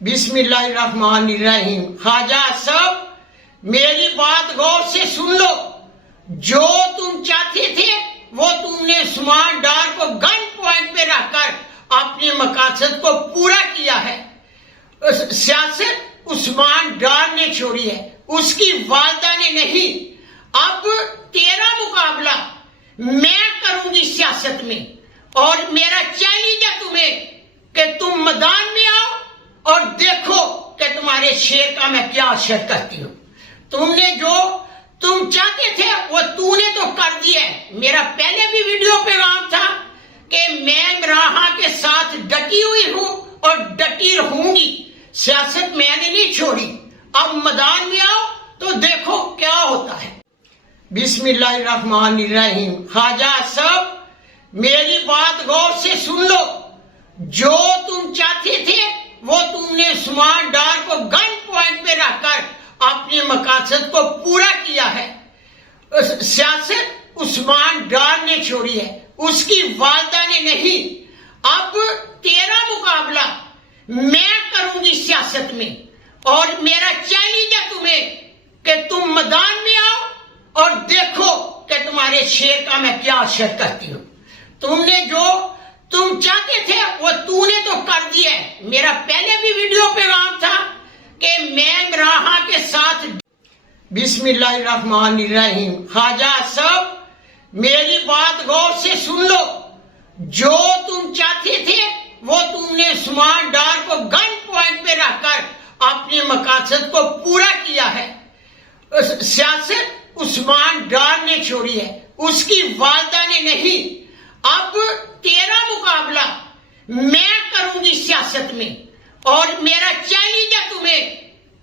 بسم اللہ الرحمن الرحیم۔ خواجہ صاحب میری بات غور سے سن لو، جو تم چاہتے تھے وہ تم نے عثمان ڈار کو گن پوائنٹ پہ رکھ کر اپنے مقاصد کو پورا کیا ہے۔ سیاست عثمان ڈار نے چھوڑی ہے، اس کی والدہ نے نہیں۔ اب تیرا مقابلہ میں کروں گی سیاست میں، اور میرا چیلنج ہے تمہیں کہ تم میدان میں آؤ اور دیکھو کہ تمہارے شیر کا میں کیا اثر کرتی ہوں۔ تم نے جو تم چاہتے تھے وہ تو نے تو کر دیا ہے۔ میرا پہلے بھی ویڈیو پیغام تھا کہ میں عمران کے ساتھ ڈٹی ہوئی ہوں اور ڈٹی رہوں گی، سیاست میں نے نہیں چھوڑی۔ اب میدان میں آؤ تو دیکھو کیا ہوتا ہے۔ بسم اللہ الرحمن الرحیم۔ خواجہ صاحب میری بات غور سے سن لو، جو تم چاہتے تھے وہ تم نے عثمان ڈار کو گن پوائنٹ پہ رکھ کر اپنے مقاصد کو پورا کیا ہے۔ سیاست عثمان ڈار نے چھوڑی ہے، اس کی والدہ نے نہیں۔ اب تیرا مقابلہ میں کروں گی سیاست میں، اور میرا چیلنج ہے تمہیں کہ تم میدان میں آؤ اور دیکھو کہ تمہارے شیر کا میں کیا اثر کرتی ہوں۔ تم نے جو تم چاہتے تھے وہ تو نے تو کر دیا ہے۔ میرا پہلے بھی ویڈیو پیغام تھا کہ میں عمران کے ساتھ۔ بسم اللہ الرحمن الرحیم۔ خواجہ صاحب میری بات غور سے سن لو، جو تم چاہتے تھے وہ تم نے عثمان ڈار کو گن پوائنٹ پہ رکھ کر اپنے مقاصد کو پورا کیا ہے۔ سیاست عثمان ڈار نے چھوڑی ہے، اس کی والدہ نے نہیں۔ اب تیرا مقابلہ میں کروں گی سیاست میں، اور میرا چیلنج ہے تمہیں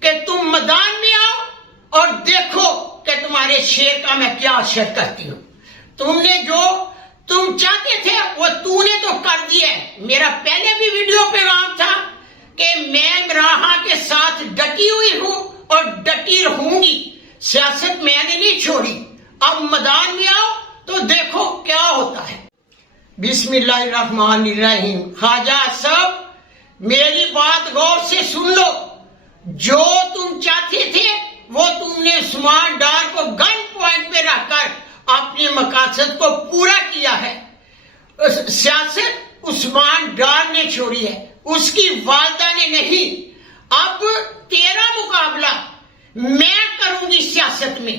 کہ تم میدان میں آؤ اور دیکھو کہ تمہارے شیر کا میں کیا اثر کرتی ہوں۔ تم نے جو تم چاہتے تھے وہ تو نے تو کر دیا ہے۔ میرا پہلے بھی ویڈیو پیغام تھا کہ میں عمران کے ساتھ ڈٹی ہوئی ہوں اور ڈٹی رہوں گی، سیاست میں نے نہیں چھوڑی۔ اب میدان میں آؤ تو دیکھو کیا ہوتا ہے۔ بسم اللہ الرحمن الرحیم۔ خواجہ صاحب میری بات غور سے سن لو، جو تم چاہتے تھے وہ تم نے عثمان ڈار کو گن پوائنٹ پہ رکھ کر اپنے مقاصد کو پورا کیا ہے۔ سیاست عثمان ڈار نے چھوڑی ہے، اس کی والدہ نے نہیں۔ اب تیرا مقابلہ میں کروں گی سیاست میں،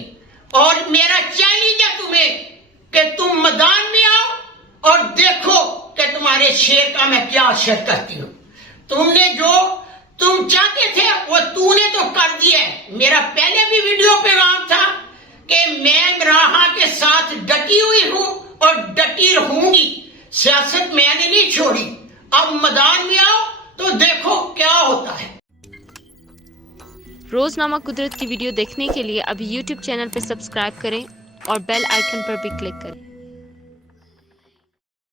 اور میرا چیلنج ہے تمہیں کہ تم میدان میں آؤ اور دیکھو کہ تمہارے شیر کا میں کیا اثر کرتی ہوں۔ تم نے جو تم چاہتے تھے وہ تو نے تو کر دیا ہے۔ میرا پہلے بھی ویڈیو پیغام تھا کہ میں عمران کے ساتھ ڈٹی ہوئی ہوں اور ڈٹی رہوں گی، سیاست میں نے نہیں چھوڑی۔ اب میدان میں آؤ تو دیکھو کیا ہوتا ہے۔ روزنامہ قدرت کی ویڈیو دیکھنے کے لیے ابھی یوٹیوب چینل پہ سبسکرائب کریں اور بیل آئیکن پر بھی کلک کریں۔